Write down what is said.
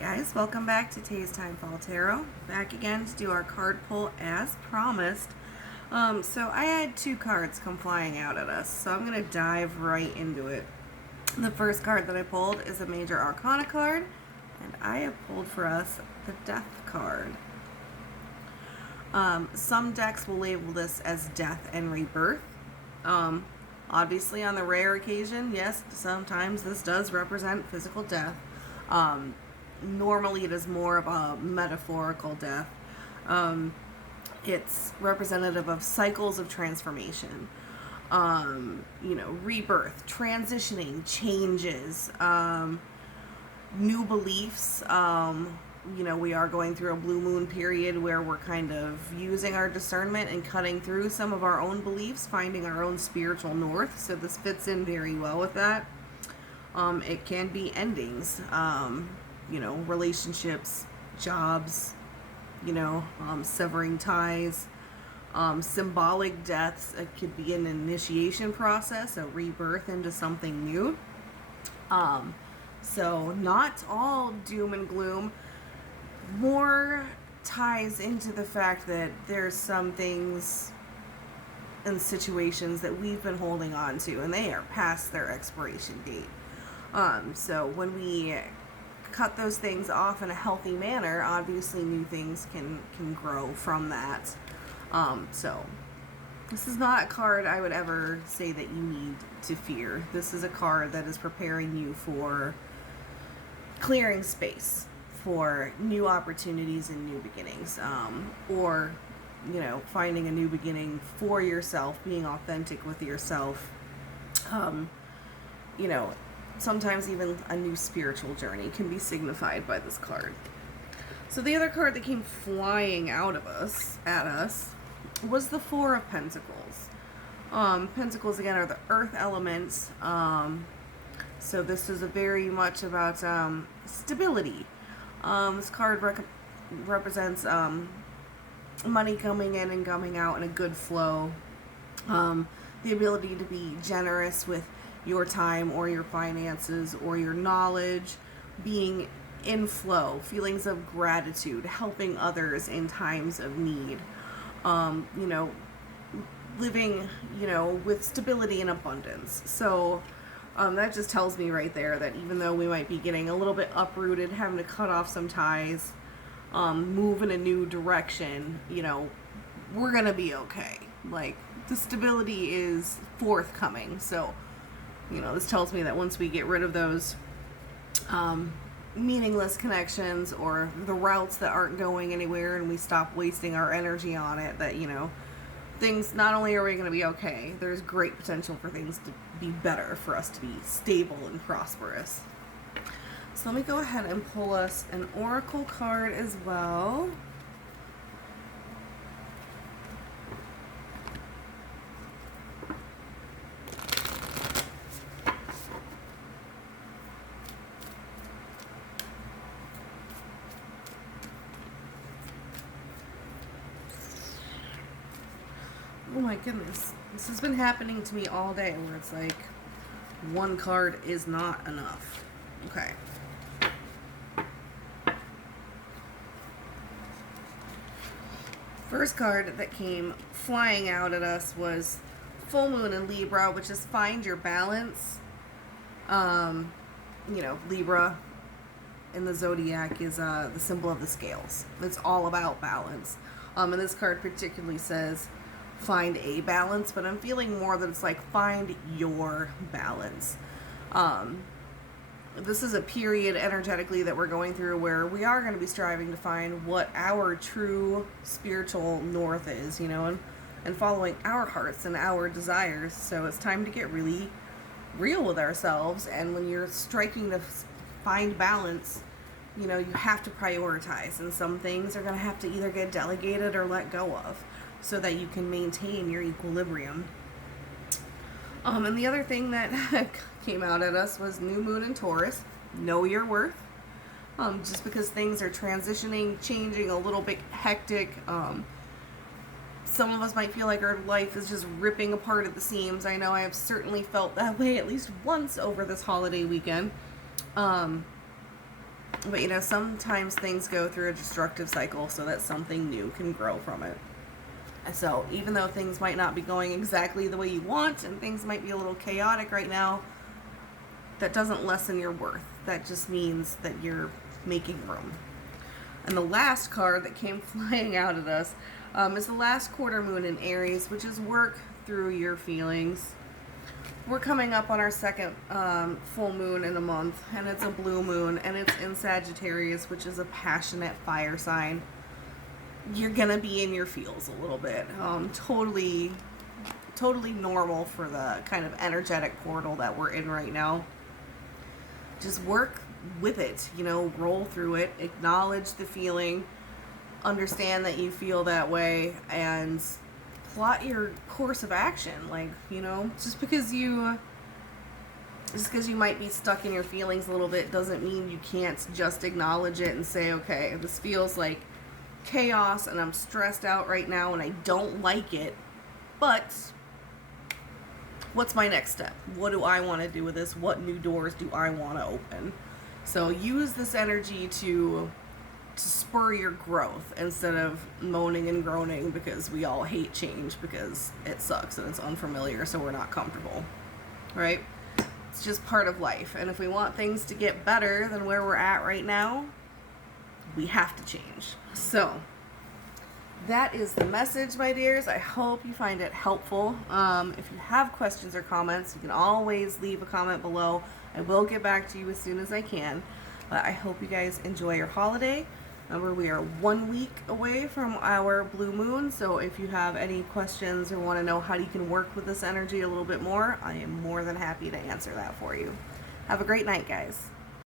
Guys, welcome back to Tay's Time Fall Tarot. Back again to do our card pull as promised. So I had two cards come flying out at us, so I'm going to dive right into it. The first card that I pulled is a Major Arcana card, and I have pulled for us the Death card. Some decks will label this as Death and Rebirth. Obviously, on the rare occasion, yes, sometimes this does represent physical death. Normally it is more of a metaphorical death. It's representative of cycles of transformation, rebirth, transitioning, changes, new beliefs. We are going through a blue moon period where we're kind of using our discernment and cutting through some of our own beliefs, finding our own spiritual north. So this fits in very well with that. It can be endings, relationships, jobs, severing ties, symbolic deaths. It could be an initiation process, a rebirth into something new. So not all doom and gloom. More ties into the fact that there's some things and situations that we've been holding on to and they are past their expiration date. So when we cut those things off in a healthy manner, obviously new things can grow from that. So this is not a card I would ever say that you need to fear. This is a card that is preparing you for clearing space for new opportunities and new beginnings, or finding a new beginning for yourself, being authentic with yourself. Sometimes even a new spiritual journey can be signified by this card. So the other card that came flying out of at us was the Four of Pentacles. Pentacles again are the earth elements. So this is very much about stability. This card represents money coming in and coming out in a good flow. The ability to be generous with your time or your finances or your knowledge, being in flow, feelings of gratitude, helping others in times of need, living, with stability and abundance. So that just tells me right there that even though we might be getting a little bit uprooted, having to cut off some ties, move in a new direction, we're gonna be okay. Like, the stability is forthcoming. So this tells me that once we get rid of those meaningless connections or the routes that aren't going anywhere and we stop wasting our energy on it, that, things, not only are we going to be okay, there's great potential for things to be better, for us to be stable and prosperous. So let me go ahead and pull us an oracle card as well. Oh my goodness. This has been happening to me all day where it's like one card is not enough. Okay. First card that came flying out at us was Full Moon in Libra, which is find your balance. Libra in the zodiac is the symbol of the scales. It's all about balance. And this card particularly says find a balance, but I'm feeling more that it's like find your balance. This is a period energetically that we're going through where we are going to be striving to find what our true spiritual north is, and following our hearts and our desires. So it's time to get really real with ourselves, and when you're striking to find balance, you have to prioritize, and some things are going to have to either get delegated or let go of, so that you can maintain your equilibrium. And the other thing that came out at us was New Moon in Taurus. Know your worth. Just because things are transitioning, changing, a little bit hectic. Some of us might feel like our life is just ripping apart at the seams. I know I have certainly felt that way at least once over this holiday weekend. But you know, sometimes things go through a destructive cycle so that something new can grow from it. So even though things might not be going exactly the way you want and things might be a little chaotic right now, that doesn't lessen your worth. That just means that you're making room. And the last card that came flying out at us is the last quarter moon in Aries, which is work through your feelings. We're coming up on our second full moon in a month, and it's a blue moon, and it's in Sagittarius, which is a passionate fire sign. You're gonna be in your feels a little bit. Totally normal for the kind of energetic portal that we're in right now. Just work with it, you know, roll through it, acknowledge the feeling, understand that you feel that way, and plot your course of action. Like, you know, just because you might be stuck in your feelings a little bit doesn't mean you can't just acknowledge it and say, okay, this feels like chaos and I'm stressed out right now and I don't like it, but what's my next step? What do I want to do with this? What new doors do I want to open? So use this energy to spur your growth instead of moaning and groaning because we all hate change because it sucks and it's unfamiliar, so we're not comfortable, right? It's just part of life. And if we want things to get better than where we're at right now, we have to change. So that is the message, my dears. I hope you find it helpful. If you have questions or comments, you can always leave a comment below. I will get back to you as soon as I can. But I hope you guys enjoy your holiday. Remember, we are 1 week away from our blue moon, so if you have any questions or want to know how you can work with this energy a little bit more, I am more than happy to answer that for you. Have a great night, guys.